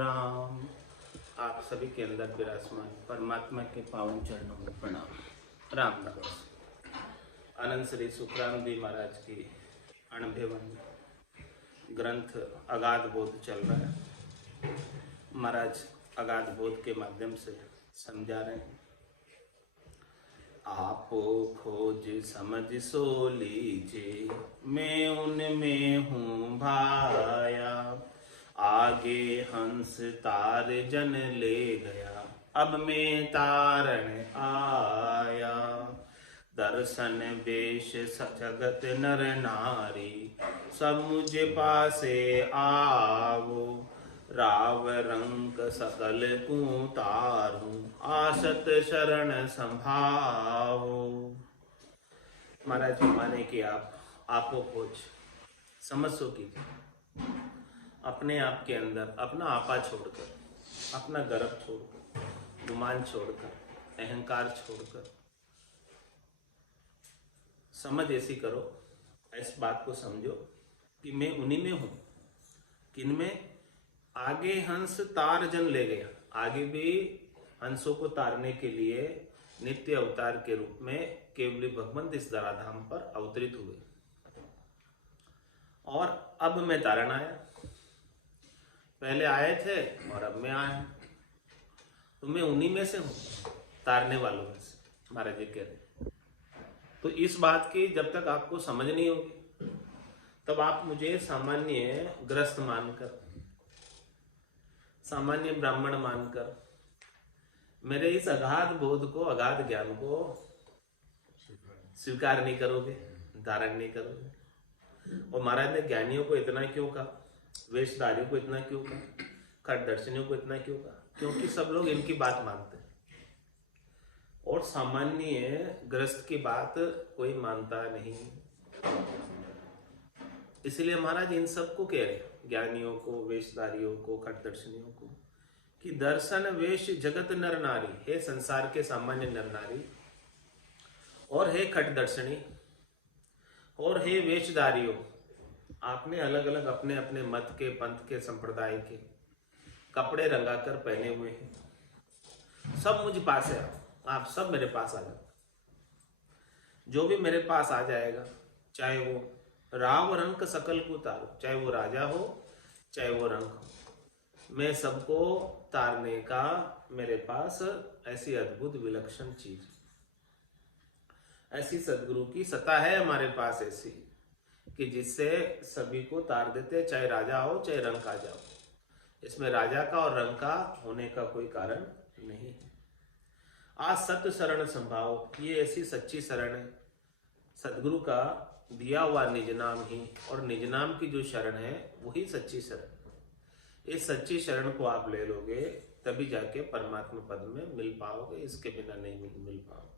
राम। आप सभी के अंदर विराजमान परमात्मा के पावन चरणों में प्रणाम। राम राम। आनंद श्री सुखराम जी महाराज की अणभिवन ग्रंथ अगाध बोध चल रहा है। महाराज अगाध बोध के माध्यम से समझा रहे हैं। आपो खोज समझ सो लीजिए, मैं उनमें हूँ भाया। आगे हंस तार जन ले गया, अब मैं तारण आया। दर्शन वेश जगत नर नारी, सब मुझे पासे आवो। राव रंक सकल को तारू, आसत शरण संभावो। महाराज माने कि आपो खोज समझ सो कीजिए, अपने आप के अंदर अपना आपा छोड़कर, अपना गर्व छोड़कर, गुमान छोड़कर, अहंकार छोड़कर समझ ऐसी करो, इस बात को समझो कि मैं उन्हीं में हूं। किनमें? आगे हंस तार जन ले गया। आगे भी हंसों को तारने के लिए नित्य अवतार के रूप में केवली भगवंत इस धराधाम पर अवतरित हुए, और अब मैं तारण आया। पहले आए थे और अब मैं आया, तो मैं उन्हीं में से हूं, तारने वालों में से। महाराज जी कह रहे। तो इस बात की जब तक आपको समझ नहीं होगी, तब आप मुझे सामान्य ग्रस्त मानकर, सामान्य ब्राह्मण मानकर मेरे इस अगाध बोध को, अगाध ज्ञान को स्वीकार नहीं करोगे, धारण नहीं करोगे। और महाराज ने ज्ञानियों को इतना क्यों कहा, वेशधारियों को इतना क्यों कहा, खटदर्शनियों को इतना क्यों कहा? क्योंकि सब लोग इनकी बात मानते हैं और सामान्य ग्रस्त की बात कोई मानता नहीं। इसलिए महाराज इन सबको कह रहे हैं, ज्ञानियों को, वेशधारियों को, खटदर्शनियों को, कि दर्शन वेश जगत नर नारी, हे संसार के सामान्य नर नारी, और हे खटदर्शनी, और हे वेशधारियों, आपने अलग अलग अपने अपने मत के, पंथ के, संप्रदाय के कपड़े रंगाकर पहने हुए हैं। सब मुझ पास है, आप सब मेरे पास आ जाओ। जो भी मेरे पास आ जाएगा, चाहे वो राव रंक सकल को तारो, चाहे वो राजा हो, चाहे वो रंक हो, मैं सबको तारने का मेरे पास ऐसी अद्भुत विलक्षण चीज, ऐसी सदगुरु की सत्ता है हमारे पास, ऐसी कि जिससे सभी को तार देते, चाहे राजा हो चाहे रंक आ जाओ। इसमें राजा का और रंग का होने का कोई कारण नहीं है। आज सत्य शरण संभाव, ये ऐसी सच्ची शरण है, सदगुरु का दिया हुआ निज नाम ही, और निज नाम की जो शरण है वही सच्ची शरण। इस सच्ची शरण को आप ले लोगे, तभी जाके परमात्मा पद में मिल पाओगे, इसके बिना नहीं मिल पाओगे।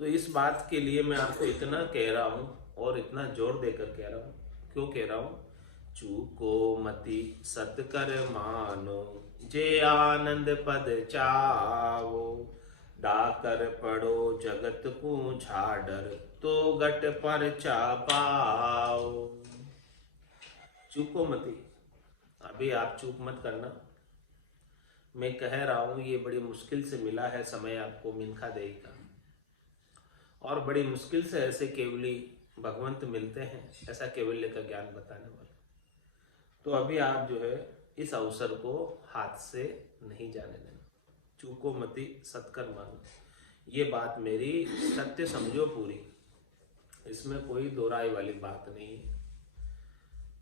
तो इस बात के लिए मैं आपको इतना कह रहा हूं, और इतना जोर देकर कह रहा हूं। क्यों कह रहा हूं? चूको मति सत्कर मानो, जे आनंद पद चावो। डाकर पड़ो जगत को झाडर, तो गट पर चापाओ। चूको मति, अभी आप चूक मत करना। मैं कह रहा हूं, ये बड़ी मुश्किल से मिला है समय आपको मिनखा देगा, और बड़ी मुश्किल से ऐसे केवली भगवंत मिलते हैं, ऐसा केवल्य का ज्ञान बताने वाले। तो अभी आप जो है इस अवसर को हाथ से नहीं जाने देना। चूको मति सत्कर मानो, ये बात मेरी सत्य समझो पूरी, इसमें कोई दो राय वाली बात नहीं है,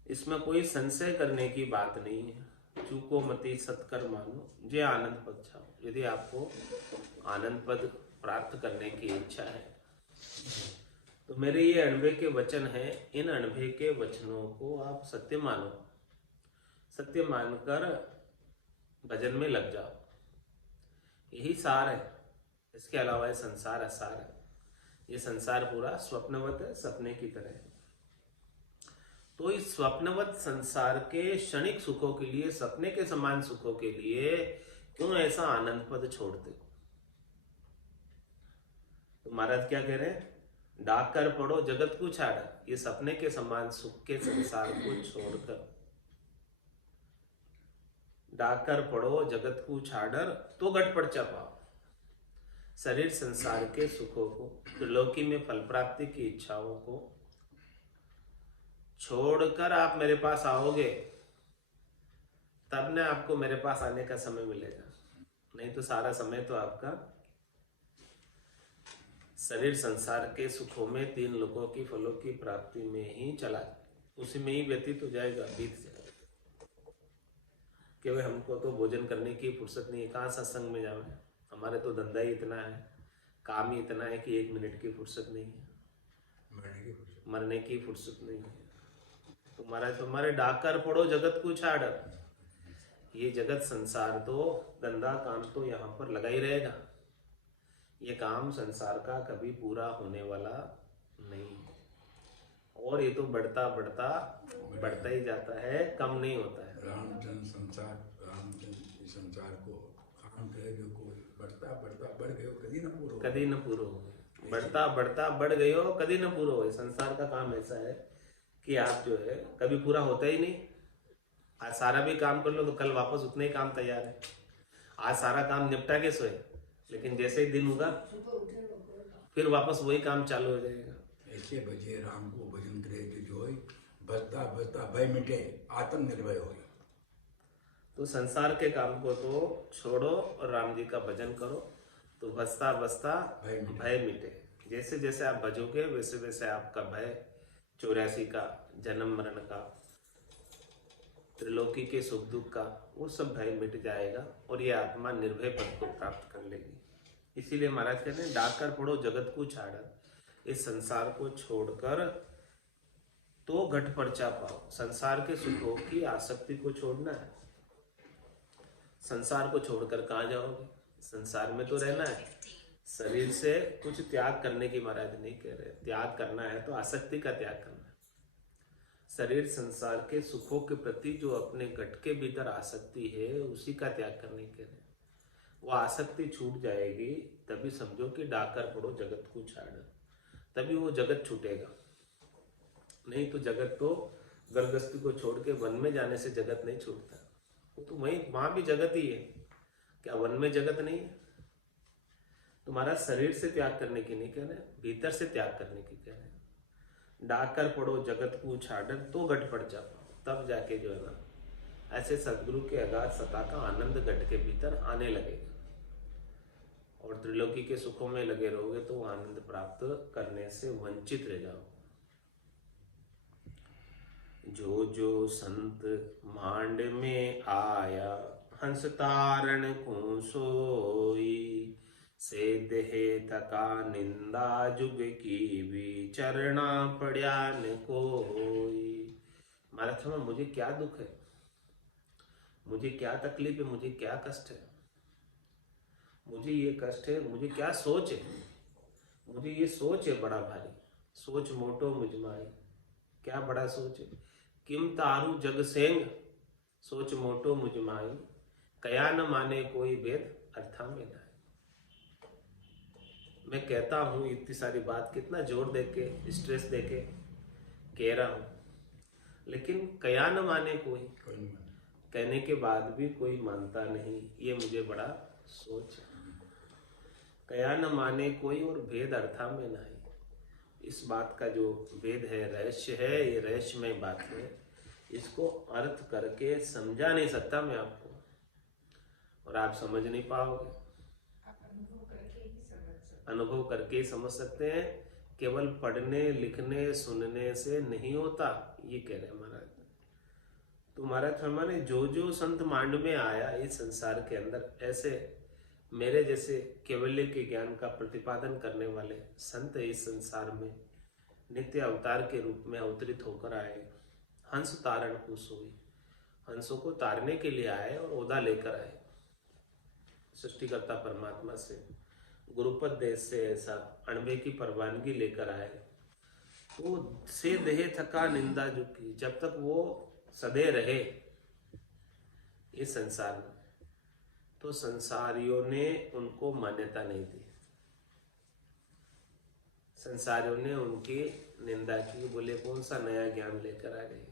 इसमें कोई संशय करने की बात नहीं है। चूको मति सत्कर मानो, जे आनंद पद चाहो। यदि आपको आनंद पद प्राप्त करने की इच्छा है, तो मेरे ये अणभे के वचन हैं, इन अणभे के वचनों को आप सत्य मानो, सत्य मानकर भजन में लग जाओ। यही सार है, इसके अलावा ये संसार असार है। ये संसार पूरा स्वप्नवत है, सपने की तरह है। तो इस स्वप्नवत संसार के क्षणिक सुखों के लिए, सपने के समान सुखों के लिए क्यों ऐसा आनंद पद छोड़ते? तो महाराज क्या कह रहे हैं? डाक कर पड़ो जगत को छाड़ा, ये सपने के समान सुख के संसार को छोड़कर डाकर पढ़ो जगत को छाड़र तो गट पर्चा पाओ। शरीर संसार के सुखों को, त्रिलोकी में फल प्राप्ति की इच्छाओं को छोड़कर आप मेरे पास आओगे, तब ना आपको मेरे पास आने का समय मिलेगा। नहीं तो सारा समय तो आपका शरीर संसार के सुखों में, तीन लोगों की फलों की प्राप्ति में ही चला, उसी में ही व्यतीत हो जाएगा, बीत जाएगा। कि भाई हमको तो भोजन करने की फुर्सत नहीं है, कहाँ सत्संग में जाओ, हमारे तो धंधा ही इतना है, काम ही इतना है कि 1 मिनट की फुर्सत नहीं है, मरने की फुर्सत नहीं है। तुम्हारे डाकर पड़ो जगत को छाड़, ये जगत संसार तो धंधा काम तो यहाँ पर लगा ही रहेगा। ये काम संसार का कभी पूरा होने वाला नहीं, और ये तो बढ़ता ही जाता है, कम नहीं होता है। रामचंद्र संसार को काम करे जो कोई बढ़ता बढ़ गयो कभी न पूरो हो, बढ़ता बढ़ गयो कभी न पूरो हो। संसार का काम ऐसा है कि आप जो है कभी पूरा होता ही नहीं। आज सारा भी काम कर लो तो कल वापस उतने ही काम तैयार है। आज सारा काम निपटा के सोए, लेकिन जैसे ही दिन होगा फिर वापस वही काम चालू हो जाएगा। ऐसे बजे राम को भजन करे जो बसता भय मिटे, आत्मनिर्भय हो। तो संसार के काम को तो छोड़ो और राम जी का भजन करो, तो बसता भय मिटे। जैसे जैसे आप भजोगे वैसे वैसे आपका भय 84 का, जन्म मरण का, त्रिलोकी के सुख दुख का, वो सब भय मिट जाएगा और ये आत्मा निर्भय पद को प्राप्त कर लेगी। इसीलिए महाराज कहते हैं डाकर पढ़ो जगत को छाड़, इस संसार को छोड़कर तो घट पर्चा पाओ। संसार के सुखों की आसक्ति को छोड़ना है। संसार को छोड़कर कहाँ जाओगे? संसार में तो रहना है। शरीर से कुछ त्याग करने की महाराज नहीं कह रहे। त्याग करना है तो आसक्ति का त्याग करना है। शरीर संसार के सुखों के प्रति जो अपने घट के भीतर आसक्ति है उसी का त्याग करने के लिए, वो आसक्ति छूट जाएगी तभी समझो कि डाकर पड़ो जगत को छाड़, तभी वो जगत छूटेगा। नहीं तो जगत तो गृहस्थी को छोड़ के वन में जाने से जगत नहीं छूटता। वो तो वहां भी जगत ही है, क्या वन में जगत नहीं है? तुम्हारा शरीर से त्याग करने की नहीं कह रहे, भीतर से त्याग करने की कह रहे। डाकर पड़ो जगत को छाड़ तो घट पड़ जा पाओ, तब जाके जो है ना ऐसे सदगुरु के अगाध सत्ता का आनंद घट के भीतर आने लगेगा। और त्रिलोकी के सुखों में लगे रहोगे तो आनंद प्राप्त करने से वंचित रह जाओ। जो जो संत मांड में आया, हंस तारण को सोई, से देहे थका निंदा जुग की भी, चरना पड़्यान कोई। महाराज में मुझे क्या दुख है, मुझे क्या तकलीफ है, मुझे क्या कष्ट है, मुझे ये कष्ट है, मुझे क्या सोच है, मुझे ये सोच है बड़ा भारी। सोच मोटो मुझ माई, क्या बड़ा सोच है। किम तारू जग सेंग, सोच मोटो मुझ माई, कया न माने कोई वेद अर्था में नाई। मैं कहता हूं इतनी सारी बात, कितना जोर देके स्ट्रेस देके कह रहा हूं, लेकिन कया न माने कोई कहने के बाद भी कोई मानता नहीं, ये मुझे बड़ा सोच है। कया न माने कोई और भेद अर्था में नहीं। इस बात का जो भेद है, रहस्य है, ये रहस्यमय बात है, इसको अर्थ करके समझा नहीं सकता मैं आपको, और आप समझ नहीं पाओगे। अनुभव करके ही समझ सकते हैं, केवल पढ़ने लिखने सुनने से नहीं होता, ये कह रहे हैं महाराज। तो महाराज फरमाने जो जो संत मांड में आया इस संसार के अंदर, ऐसे मेरे जैसे केवल्य के ज्ञान का प्रतिपादन करने वाले संत इस संसार में नित्य अवतार के रूप में अवतरित होकर आए। हंस तारण को सोई, हंसों को तारने के लिए आए और ओदा लेकर आए सृष्टिकर्ता परमात्मा से, गुरुपद देश से ऐसा अणबे की परवानगी लेकर आए। तो से देहे थका निंदा झुकी, जब तक वो सदे रहे इस संसार में तो संसारियों ने उनको मान्यता नहीं दी, संसारियों ने उनकी निंदा की, बोले कौन सा नया ज्ञान लेकर आ गए।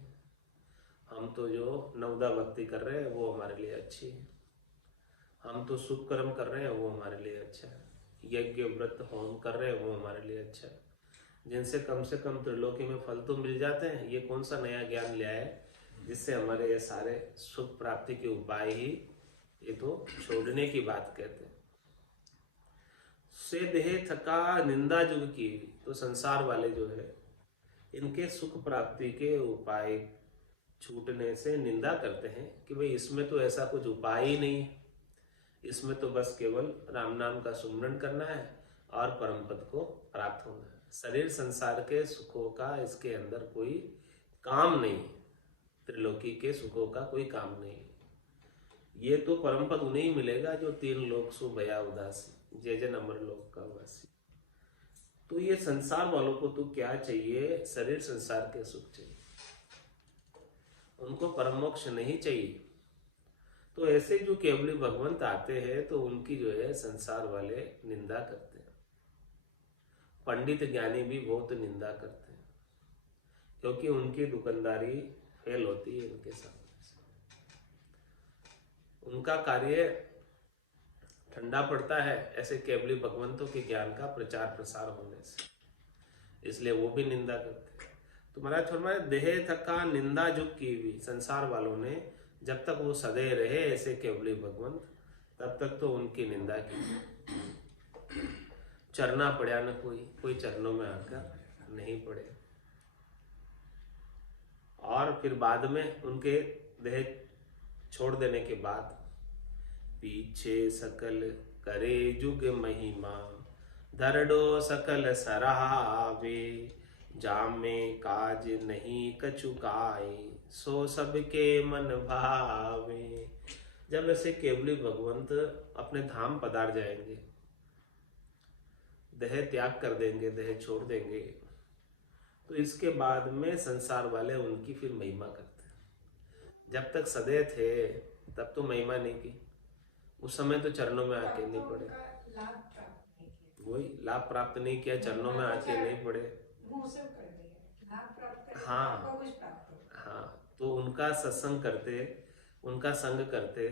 हम तो जो नवदा भक्ति कर रहे हैं वो हमारे लिए अच्छी है, हम तो शुभ कर्म कर रहे हैं वो हमारे लिए अच्छा है, यज्ञ व्रत होम कर रहे हैं वो हमारे लिए अच्छा है, जिनसे कम से कम त्रिलोकी में फल तो मिल जाते हैं। ये कौन सा नया ज्ञान लिया है जिससे हमारे ये सारे सुख प्राप्ति के उपाय ही ये तो छोड़ने की बात कहते हैं। से देह थका निंदा जुग की, तो संसार वाले जो है इनके सुख प्राप्ति के उपाय छूटने से निंदा करते हैं कि भाई इसमें तो ऐसा कुछ उपाय ही नहीं है, इसमें तो बस केवल राम नाम का सुमरण करना है और परम पद को प्राप्त होना है। शरीर संसार के सुखों का इसके अंदर कोई काम नहीं है, त्रिलोकी के सुखों का कोई काम नहीं है। ये तो परम पद उन्हें ही मिलेगा जो तीन लोक सु भया उदासी, जय जन अमर लोक का वासी। तो ये संसार वालों को तो क्या चाहिए, शरीर संसार के सुख चाहिए, उनको परम मोक्ष नहीं चाहिए। तो ऐसे जो केवली भगवंत आते हैं तो उनकी जो है संसार वाले निंदा करते हैं, पंडित ज्ञानी भी बहुत निंदा करते हैं, क्योंकि उनकी दुकानदारी फेल होती है इनके सामने से। उनका कार्य ठंडा पड़ता है ऐसे केवली भगवंतों के ज्ञान का प्रचार प्रसार होने से, इसलिए वो भी निंदा करते हैं। तो महाराज फरमाए देह थका निंदा जुग की भी, संसार वालों ने जब तक वो सदैव रहे ऐसे केवली भगवंत तब तक तो उनकी निंदा की। चरना पड़ा न कोई चरणों में आकर नहीं पड़े। और फिर बाद में उनके देह छोड़ देने के बाद पीछे सकल करे जुग महिमा, धरडो सकल सरावे, जामे काज नहीं कछुकाए, सो सबके मन भावे। जब ऐसे केवली भगवंत अपने धाम पधार जाएंगे, देह त्याग कर देंगे, देह छोड़ देंगे, तो इसके बाद में संसार वाले उनकी फिर महिमा करते हैं। जब तक सदैव थे तब तो महिमा नहीं की, उस समय तो चरणों में आके नहीं पड़े, वही लाभ प्राप्त नहीं किया, चरणों में आके नहीं पड़े। हाँ हाँ, तो उनका सत्संग करते, उनका संग करते,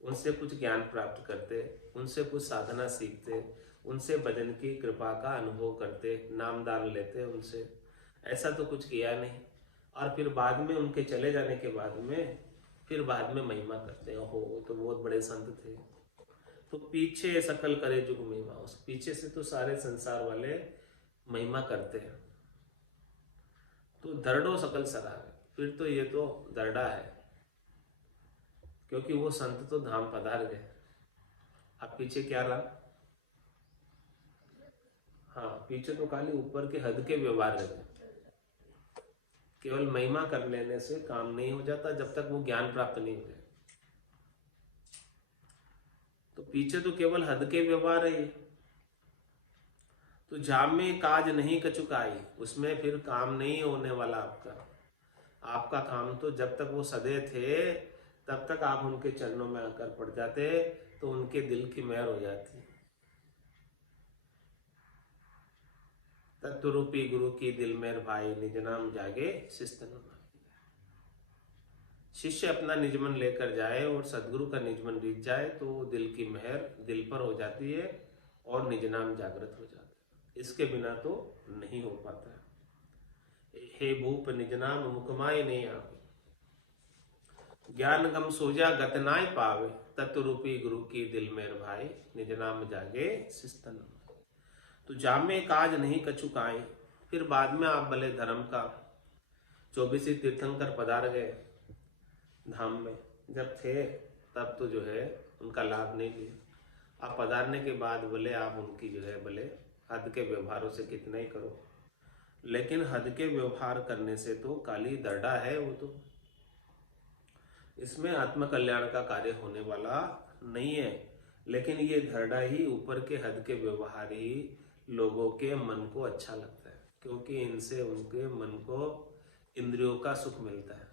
उनसे कुछ ज्ञान प्राप्त करते, उनसे कुछ साधना सीखते, उनसे भजन की कृपा का अनुभव करते, नामदान लेते उनसे, ऐसा तो कुछ किया नहीं। और फिर बाद में उनके चले जाने के बाद में फिर बाद में महिमा करते हैं, ओहो वो तो बहुत बड़े संत थे। तो पीछे सकल करे जुग महिमा, उस पीछे से तो सारे संसार वाले महिमा करते हैं। तो दरडो सकल सरावे, फिर तो ये तो दरडा है, क्योंकि वो संत तो धाम पधार गए, अब पीछे क्या रहा। हाँ, पीछे तो खाली ऊपर के हद के व्यवहार रहे। केवल महिमा कर लेने से काम नहीं हो जाता जब तक वो ज्ञान प्राप्त नहीं हो जाए। तो पीछे तो केवल हद के व्यवहार है। तो जाम में काज नहीं कचुकाई, उसमें फिर काम नहीं होने वाला आपका काम तो जब तक वो सदैव थे तब तक आप उनके चरणों में आकर पड़ जाते तो उनके दिल की मेहर हो जाती। तत्वरूपी गुरु की दिल मेहर भाई, निज नाम जागे शिस्तन। शिष्य अपना निजमन लेकर जाए और सदगुरु का निजमन रीत जाए तो दिल की मेहर दिल पर हो जाती है और निज नाम जागृत हो जाता है। इसके बिना तो नहीं हो पाता है। हे भूप निज नाम मुकमाय नहीं आवे, ज्ञान गम सोजा गतनाय पावे, तत्वरूपी गुरु की दिल मेहर भाई, निज नाम जागे शिस्तन। तो जामे काज नहीं कछुकाए, फिर बाद में आप भले धर्म का 24 तीर्थंकर पधार गए धाम में, जब थे तब तो जो है उनका लाभ नहीं लिया। आप पधारने के बाद भले आप उनकी जो है भले हद के व्यवहारों से कितना ही करो, लेकिन हद के व्यवहार करने से तो काली दरडा है वो तो, इसमें आत्म कल्याण का कार्य होने वाला नहीं है। लेकिन ये दरडा ही ऊपर के हद के व्यवहार ही लोगों के मन को अच्छा लगता है, क्योंकि इनसे उनके मन को इंद्रियों का सुख मिलता है।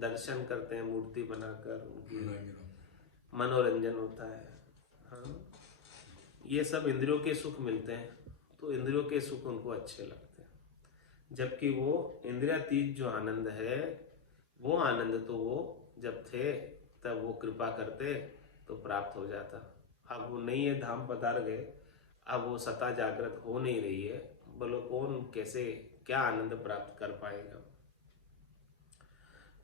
दर्शन करते हैं मूर्ति बनाकर, उनकी मनोरंजन होता है। हाँ, ये सब इंद्रियों के सुख मिलते हैं, तो इंद्रियों के सुख उनको अच्छे लगते हैं। जबकि वो इंद्रियातीत जो आनंद है वो आनंद तो वो जब थे तब वो कृपा करते तो प्राप्त हो जाता। अब वो नहीं है, धाम पधार गए, अब वो सत्ता जागृत हो नहीं रही है, बोलो कौन कैसे क्या आनंद प्राप्त कर पाएगा।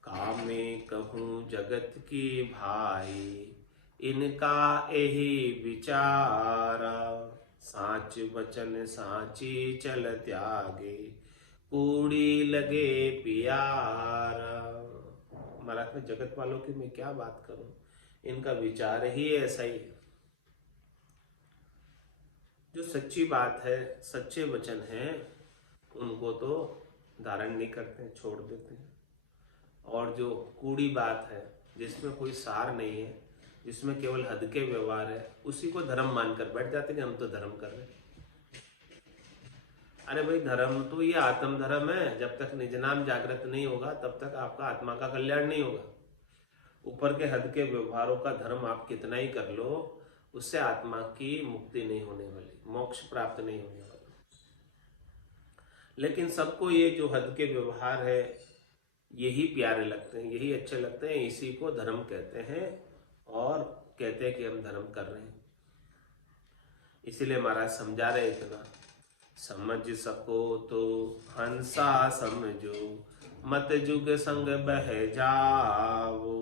कामे कहूँ जगत की भाई, इनका यही विचारा, साच वचन साची चल त्यागे, कूड़ी लगे पियारा। महाराज में जगत वालों की मैं क्या बात करूं, इनका विचार ही ऐसा ही है। जो सच्ची बात है, सच्चे वचन हैं, उनको तो धारण नहीं करते, छोड़ देते हैं। और जो कूड़ी बात है, जिसमें कोई सार नहीं है, जिसमें केवल हद के व्यवहार है, उसी को धर्म मानकर बैठ जाते हैं कि हम तो धर्म कर रहे हैं। अरे भाई, धर्म तो ये आत्म धर्म है। जब तक निज नाम जागृत नहीं होगा तब तक आपका आत्मा का कल्याण नहीं होगा। ऊपर के हद के व्यवहारों का धर्म आप कितना ही कर लो, उससे आत्मा की मुक्ति नहीं होने वाली, मोक्ष प्राप्त नहीं होने वाला। लेकिन सबको ये जो हद के व्यवहार है यही प्यारे लगते हैं, यही अच्छे लगते हैं, इसी को धर्म कहते हैं और कहते हैं कि हम धर्म कर रहे हैं। इसीलिए महाराज समझा रहे इतना, समझ सको तो हंसा समझो, मत जुग संग बह जाओ,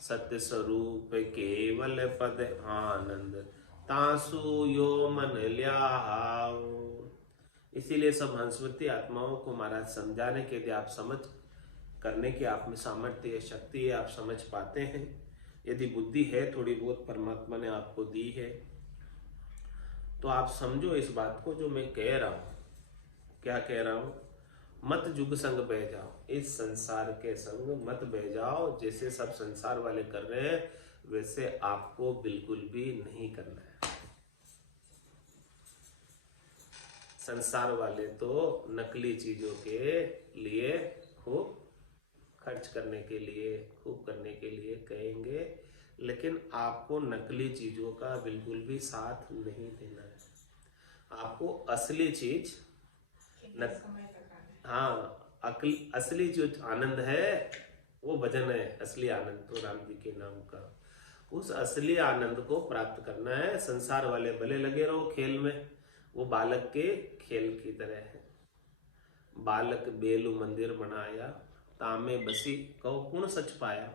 सत्य स्वरूप केवल पद आनंद, तासु यो मन ल्याओ। इसीलिए सब हंसवती आत्माओं को महाराज समझाने के लिए, आप समझ करने की आप में सामर्थ्य है, शक्ति है, आप समझ पाते हैं। यदि बुद्धि है थोड़ी बहुत परमात्मा ने आपको दी है, तो आप समझो इस बात को जो मैं कह रहा हूं। क्या कह रहा हूं? मत जुग संग बह जाओ, इस संसार के संग मत बह जाओ। जैसे सब संसार वाले कर रहे हैं वैसे आपको बिल्कुल भी नहीं करना है। संसार वाले तो नकली चीजों के लिए खूब खर्च करने के लिए, खूब करने के लिए कहेंगे, लेकिन आपको नकली चीजों का बिल्कुल भी साथ नहीं देना है। आपको असली चीज असली जो आनंद है वो भजन है। असली आनंद तो राम जी के नाम का, उस असली आनंद को प्राप्त करना है। संसार वाले भले लगे रहो खेल में, वो बालक के खेल की तरह है। बालक बेलु मंदिर बनाया, तामे बसी कहो पूर्ण सच पाया।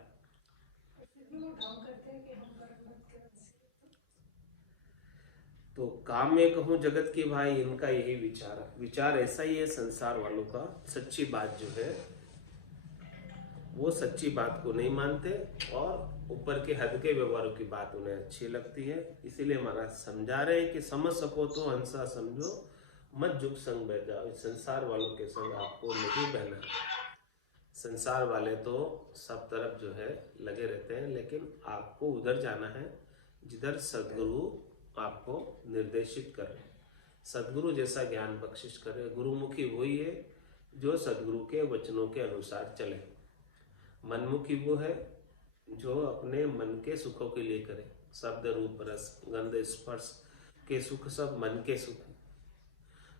तो काम में कहूं जगत के भाई, इनका यही विचार ऐसा ही है संसार वालों का। सच्ची बात जो है वो सच्ची बात को नहीं मानते और ऊपर के हद के व्यवहारों की बात उन्हें अच्छी लगती है। इसीलिए महाराज समझा रहे हैं कि समझ सको तो हंसा समझो, मत जुग संग बह जाओ। संसार वालों के संग आपको नहीं बहना। संसार वाले तो सब तरफ जो है लगे रहते हैं, लेकिन आपको उधर जाना है जिधर सदगुरु आपको निर्देशित कर रहे हैं। सदगुरु जैसा ज्ञान बख्शिश करे। गुरुमुखी वही है जो सदगुरु के वचनों के अनुसार चले। मनमुखी वो है जो अपने मन के सुखों के लिए करे। शब्द रूप रस गंध स्पर्श के सुख सब मन के सुख हैं।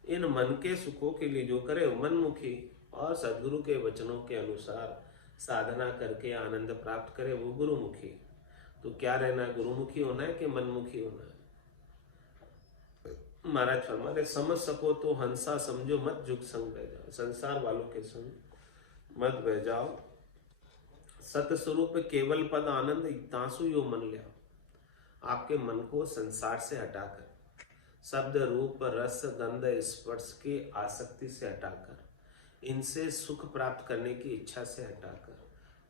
इन मन के सुखों के लिए जो करे वो मनमुखी, और सदगुरु के वचनों के अनुसार साधना करके आनंद प्राप्त करे वो गुरुमुखी। तो क्या रहना है, गुरुमुखी होना है कि मनमुखी होना है? महाराज फरमाते समझ सको तो हंसा समझो, मत जुग संग बह जाओ। संसार वालों के संग मत बह जाओ। सत स्वरूप केवल पद आनंद, तासु यो मन लिया। आपके मन को संसार से हटाकर, शब्द रूप रस गंध स्पर्श की आसक्ति से हटाकर, इनसे सुख प्राप्त करने की इच्छा से हटाकर,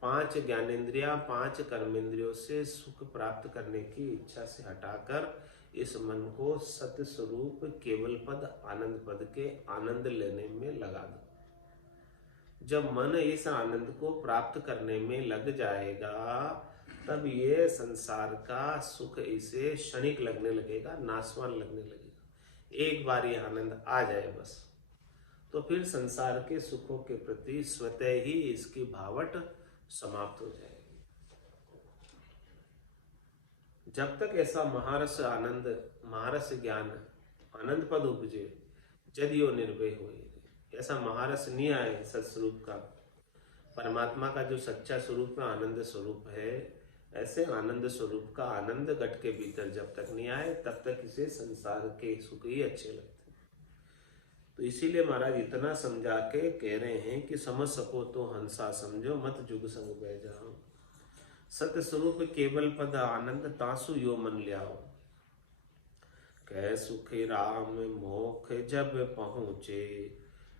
5 ज्ञानेंद्रिया 5 कर्मेंद्रियों से सुख प्राप्त करने की इच्छा से हटाकर इस मन को सत्य स्वरूप केवल पद आनंद पद के आनंद लेने में लगा दो। जब मन इस आनंद को प्राप्त करने में लग जाएगा तब ये संसार का सुख इसे क्षणिक लगने लगेगा, नाशवान लगने लगेगा। एक बार ये आनंद आ जाए बस, तो फिर संसार के सुखों के प्रति स्वतः ही इसकी भावट समाप्त हो जाएगी। जब तक ऐसा महारस आनंद, महारस ज्ञान, आनंद पद उपजे, जदियो निर्भय हो, ऐसा महारस नहीं आए सत्स्वरूप का, परमात्मा का जो सच्चा स्वरूप है आनंद स्वरूप है, ऐसे आनंद स्वरूप का आनंद घट के भीतर जब तक नहीं आए तब तक इसे संसार के सुख ही अच्छे लगते। तो इसीलिए महाराज इतना समझा के कह रहे हैं कि समझ सको तो हंसा समझो, मत जुग संग बह जाओ। सत्य स्वरूप केवल पद आनंद तासु यो मन लियाओ। कह सुखी राम मोख जब पहुँचे,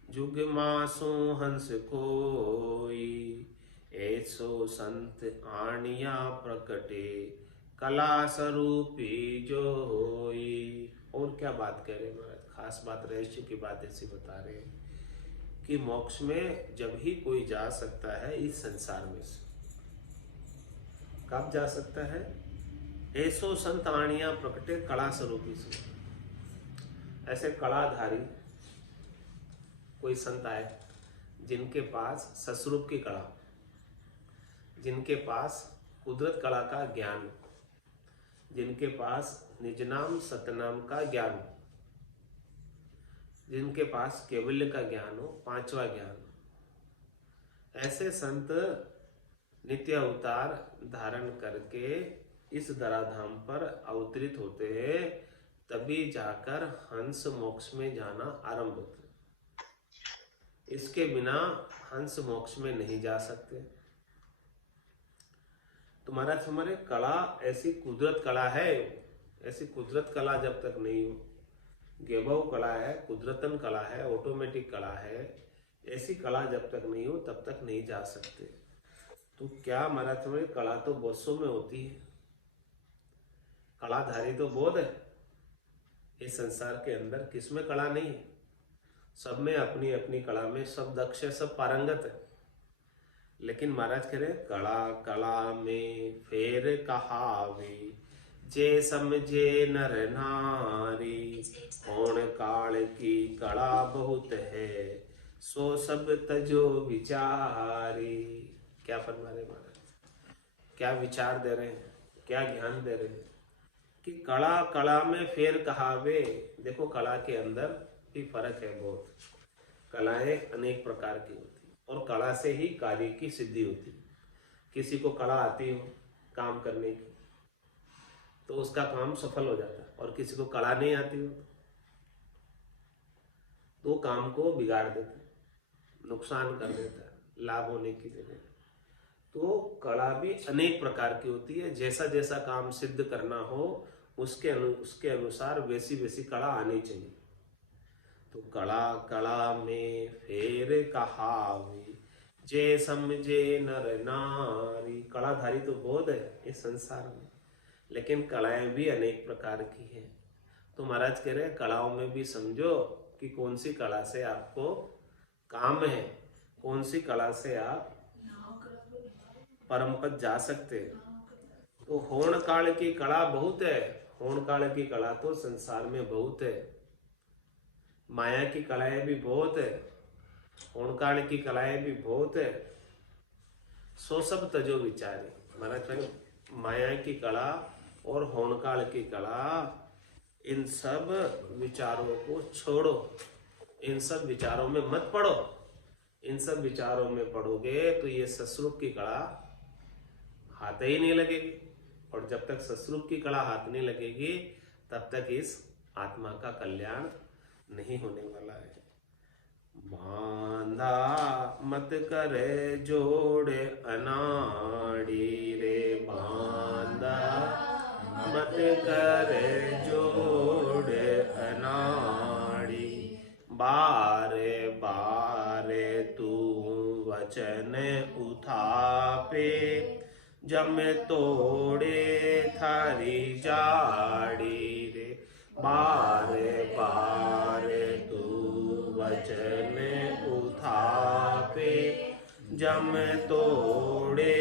जुग मासु हंस कोई। ऐसो संत आनिया प्रकटे, कला स्वरूपी जो होई। और क्या बात कह रहे हैं महाराज, खास बात रहस्य की बात ऐसी बता रहे हैं कि मोक्ष में जब ही कोई जा सकता है इस संसार में से। कब जा सकता है? ऐसो संत आनिया प्रकटे कला स्वरूपी से। ऐसे कलाधारी कोई संत आए जिनके पास सस्वरूप की कला, जिनके पास कुदरत कला का ज्ञान, जिनके पास निज नाम सतनाम का ज्ञान, जिनके पास कैवल्य का ज्ञान हो, पांचवा ज्ञान। ऐसे संत नित्य अवतार धारण करके इस धराधाम पर अवतरित होते हैं, तभी जाकर हंस मोक्ष में जाना आरंभ होता है। इसके बिना हंस मोक्ष में नहीं जा सकते। तो महाराज हमारे कला ऐसी कुदरत कला है, ऐसी कुदरत कला जब तक नहीं हो, वैभव कला है, कुदरतन कला है, ऑटोमेटिक कला है, ऐसी कला जब तक नहीं हो तब तक नहीं जा सकते। तो क्या महाराज हमारी कला तो बसों में होती है, कलाधारी तो बहुत है इस संसार के अंदर, किसमें कला नहीं है? सब में अपनी अपनी कला में सब दक्ष है, सब पारंगत है। लेकिन महाराज कह रहे कला कला में फेर कहावे, जे समझे नर नारी। होण काल की कला बहुत है, सो सब तजो विचारी। क्या फरमा रहे महाराज, क्या विचार दे रहे हैं, क्या ज्ञान दे रहे हैं कि कला कला में फेर कहावे। देखो कला के अंदर भी फर्क है बहुत। कलाएं अनेक प्रकार की होती और कला से ही कार्य की सिद्धि होती। किसी को कला आती हो काम करने की तो उसका काम सफल हो जाता है, और किसी को कला नहीं आती हो तो काम को बिगाड़ देता है, नुकसान कर देता है लाभ होने की जगह। तो कला भी अनेक प्रकार की होती है, जैसा जैसा काम सिद्ध करना हो उसके अनुसार वैसी वैसी कला आनी चाहिए। तो कला कला में फेर कहावी, जे समझे नर नारी। कलाधारी तो बहुत है इस संसार में, लेकिन कलाएं भी अनेक प्रकार की हैं। तो महाराज कह रहे हैं कलाओं में भी समझो कि कौन सी कला से आपको काम है, कौन सी कला से आप परम पद जा सकते। तो होण काल की कला बहुत है, होण काल की कला तो संसार में बहुत है। माया की कलाएं भी बहुत है, होण काल की कलाएं भी बहुत है। सो सब तजो विचारे। महाराज माया की कला और होण काल की कला, इन सब विचारों को छोड़ो, इन सब विचारों में मत पड़ो। इन सब विचारों में पढ़ोगे तो ये सस्वरूप की कला हाथ ही नहीं लगेगी, और जब तक सस्वरूप की कला हाथ नहीं लगेगी तब तक इस आत्मा का कल्याण नहीं होने वाला है। बांधा मत करे जोड़े अनाड़ी रे, बांधा मत करे जोड़े अनाड़ी। बारे बारे तू वचन उठापे, जम तोड़े थारी जाड़ी रे। बारे बारे तू वचन उठापे, जम तोड़े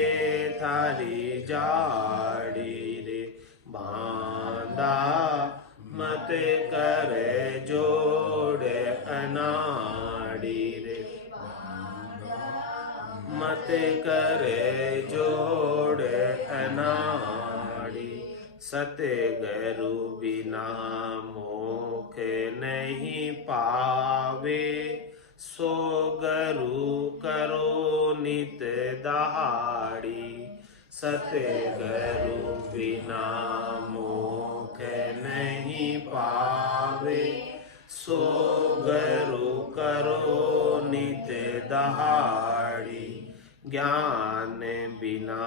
थारी जाड़ी रे। बांधा मत करे जोड़े अनाड़ी रे, मत करे जोड़े अनाड़ी। सत्य गुरु बिना मोक्ष नहीं पावे, सो गरु करो नित दहाड़ी सत्य गरु बिना मोख नहीं पावे सो गरु करो नित दहाड़ी ज्ञान बिना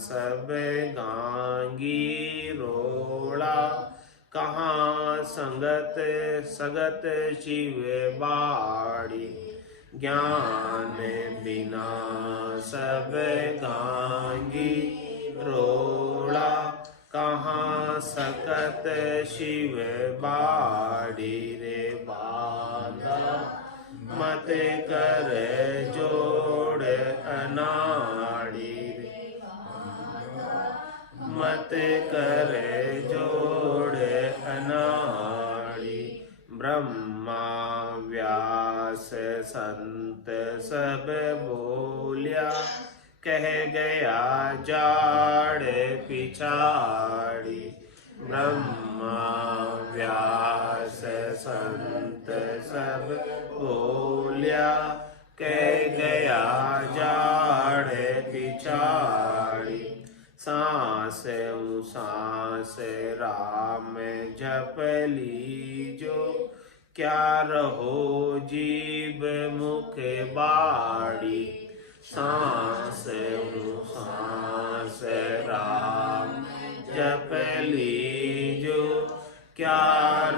सब गांगी रोड़ा कहाँ संगत सगत शिव बाड़ी ज्ञान बिना सब गांगी रोड़ा कहाँ सकत शिव बाड़ी रे बांधा मत कर जोड़ अनाड़ी रे मत कर जोड़ अनाड़ी ब्रह्मा व्यास संत सब बोलिया कह गया जाड़ पिछाड़ी ब्रह्मा व्यास संत सब बोलिया कह गया जाड़ पिछाड़ी सांस सांस राम जप लीजो क्या रहो जीव मुख बाड़ी सांस सांस राम जप लीजो क्या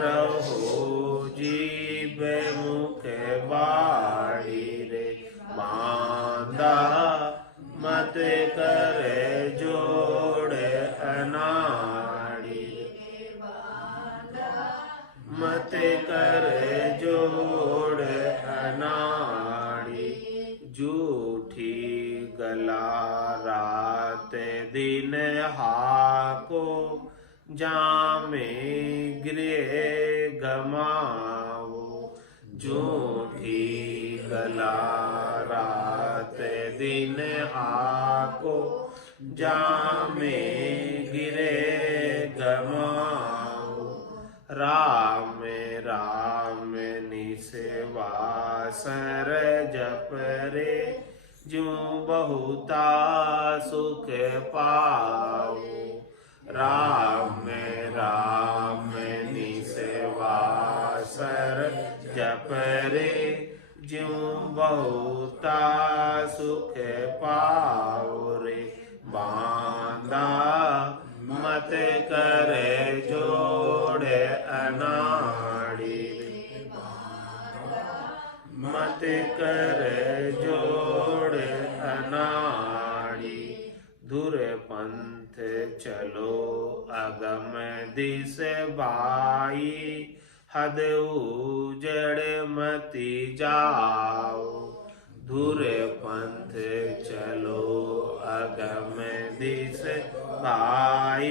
रहो जीव मुख बाड़ी रे बांधा मत कर जोड़ अनाड़ी मत कर जोड़ अनाड़ी झूठी गला रात दिन हाको जामे गृह गमाओ झूठी गला रात दिन हाको जामे गिरे गमाओ राम राम निसवासर जप रे जो बहुता सुख पाओ राम राम निसवासर जप रे जो बहुता सुख पाओ रे बांधा मत कर जोड़ अनाड़ी मत कर जोड़ अनाड़ी धुर पंथ चलो अगम दिस बाई हद उजड़ मति जाओ धुर पंथ चलो अगम दिस भाई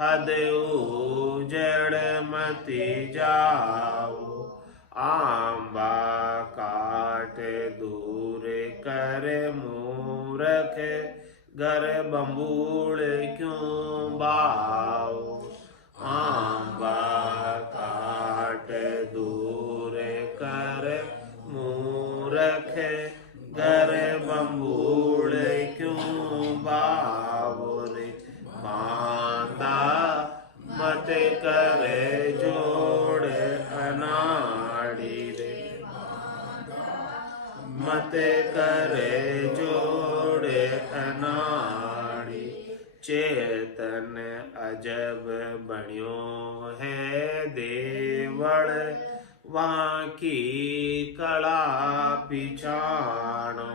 हद उजड़ मति जाओ आंबा काट दूर कर मूरख घर बंबूड़ क्यों बाओ आंबा काट दूर कर मूरख घर बंबूड़ क्यों बाओ रे बांधा मत कर जोड़ अनाड़ी रे मत कर जोड़ अनाड़ी चेतन अजब बण्यो है देवड़ वहाँ की कला पिछाणो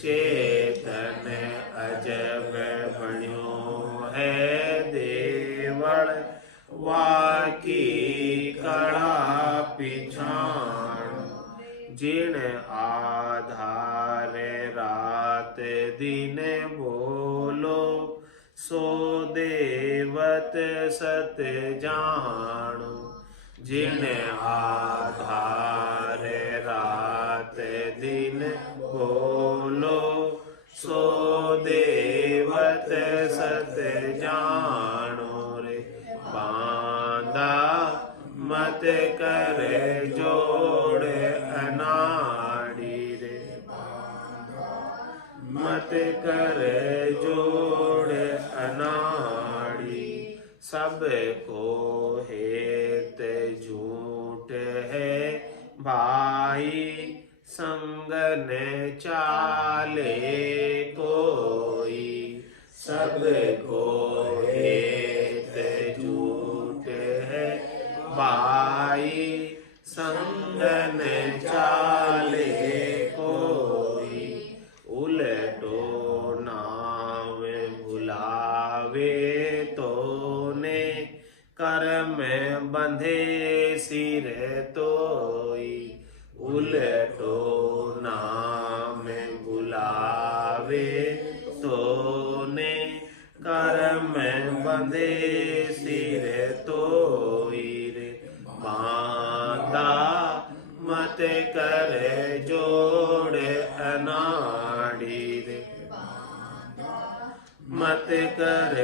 चेतन अजब बण्यो है देवड़ वहाँ की कला पिछाणो जिन आधार रात दिन बोलो सो देवत सत जानो जिन आधार रात दिन बोलो सो देवत सत जानो रे बांधा मत कर जोड़ अना मत कर जोड़ अनाड़ी। सब को हेत झूठ है भाई, संग न चाले कोई। सब को हेत झूठ है भाई, संग न चाले कोई। उलटो नाम भुलावे तो ने, कर्म बंधे सिर तोई। उलटो नाम बुलावे तो ने, कर्म बंधे सिर तोई रे। बांधा मत कर जोड़ अनाड़ी रे। मत कर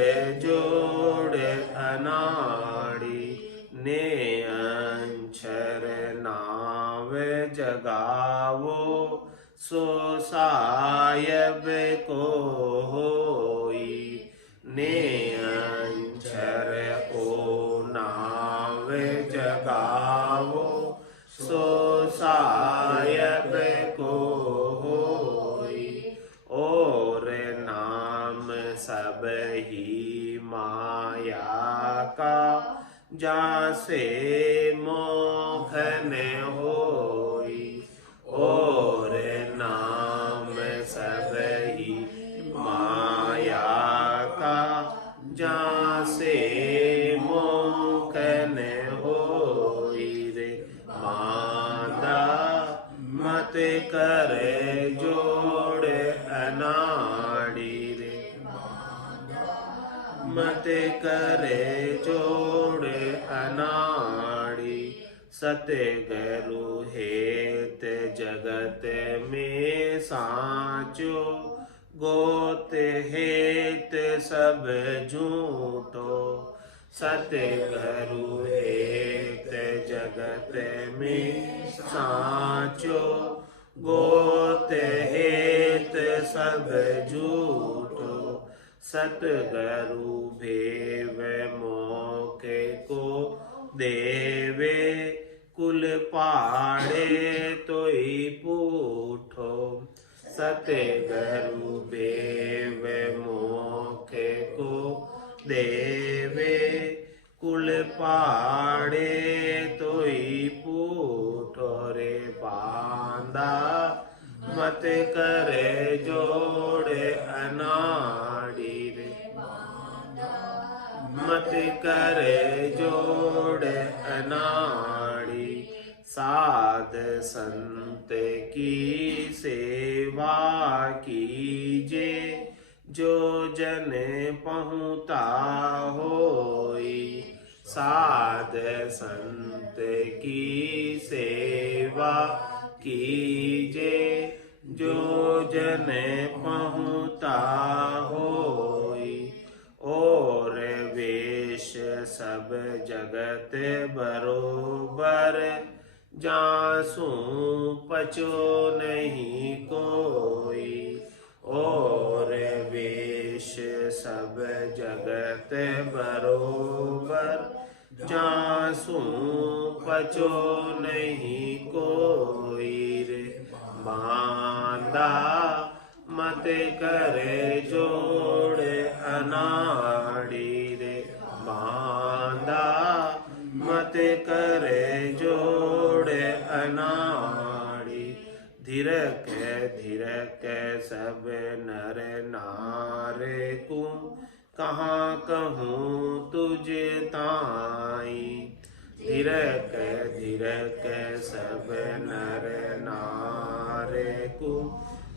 जोड़ अनाड़ी। ने अंचर नाव जगावो, सो सायब को होई। ने अंचर को नाव जगावो, सो सायब को होई। और नाम सब ही माया का, जासे मोखन होई। और नाम सब ही माया का, जासे मोखन होई रे। बांधा मत कर जोड़ अनाड़ी रे। मत करे जोड़ अनाड़ी। सतगुरु हेत जगत में साचो, गोत हेत सब झूठो। सतगुरु हेत जगत में साचो, गोत हेत सब झूठो। सतगुरु भेव मौके को देवे, कुल पाड़े तोई पूठो। सतगुरु भेव मौके को देवे, कुल पाड़े तोई पूठो रे। बांधा मत करे जोड़ अनाड़ी रे। मत करे जोड़ अनाड़ी। साध संत की सेवा कीजे, जो जन पहुँता होई। साध संत की सेवा कीजे, जो जन पहुँता होई। और वेश सब जगत बरोबर, जासू पचो नहीं कोई। और वेश सब जगत बरोबर, जासू पचो नहीं कोई रे। बांधा मत करे जोड़ अनाड़ी रे। बांधा मत करे जोड़ अनाड़ी। धीरक सब नर नारे को, कहाँ कहूँ तुझ ताई। धीरक सब नर नारे को,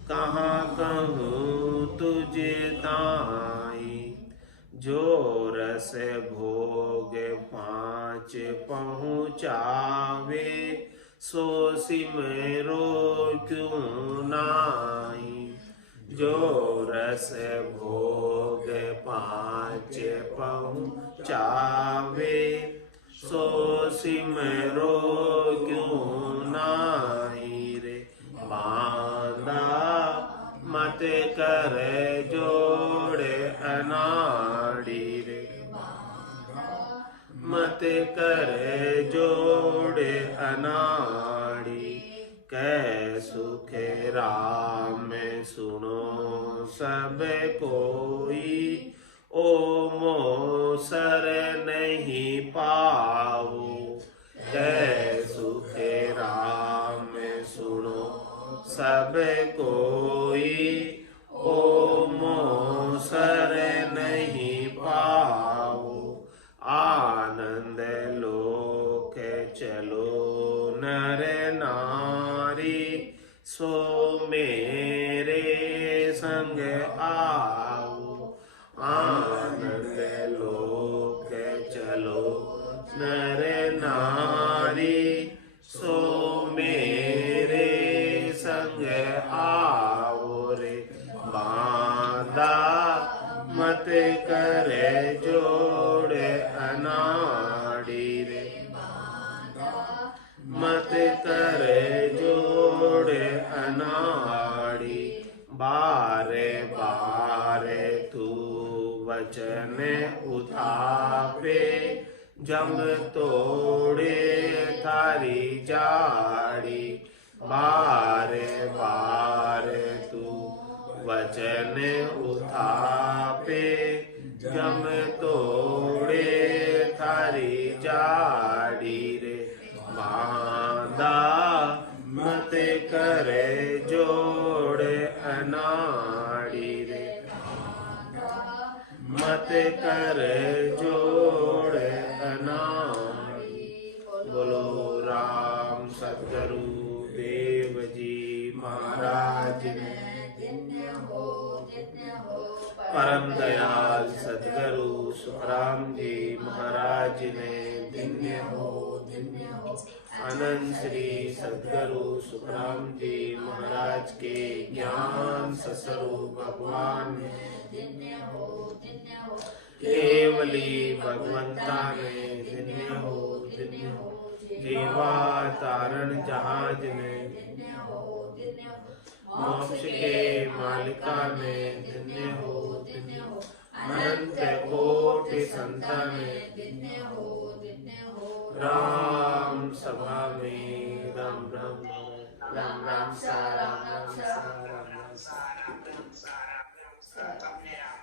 कहाँ कहूँ तुझ ताई। जो रस भोग पाँच पहुँचावे, सो सिमरो क्यों नाई। जो रस भोग पाँच पहुँचावे, सो सिमरो क्यों नाई रे। बांधा मत मत करे जोड़े अनाड़ी रे मत करे जोड़े अनाड़ी कै सुखे राम सुनो सब कोई ओ मोसर नहीं पाओ कै सुखे राम सुनो सब कोई ओ मोसर नहीं पाओ आनंद लोक चलो नर नारी सो मेरे संग आओ आनंद लोक चलो नर नारी सो मेरे संग आओ रे बांधा मत करे जोड़े अनाड़ी रे मत करे जोड़े अनाड़ी बारे बारे तू वचन उठापे जम तोड़े थारी जाड़ी बारे बारे तू वचन उठापे जम तोड़े थारी जाड़ी रे बांधा मत करे जोड़े अनाड़ी रे मत करे जोड़े अनाड़ी बोलो राम सद्गुरु देव जी महाराज ने परम दयाल सद्गुरु सुखराम जी महाराज ने धन्य हो अनंत श्री सद्गुरु सुखराम जी महाराज के ज्ञान स्वरूप भगवान केवली भगवंता ने धन्य हो जीवा तारण जहाज ने मोक्ष के मालिका ने धन्य हो अनंत कोटि संतान राम सभा में राम राम राम राम सा राम राम सा राम राम सा राम राम सा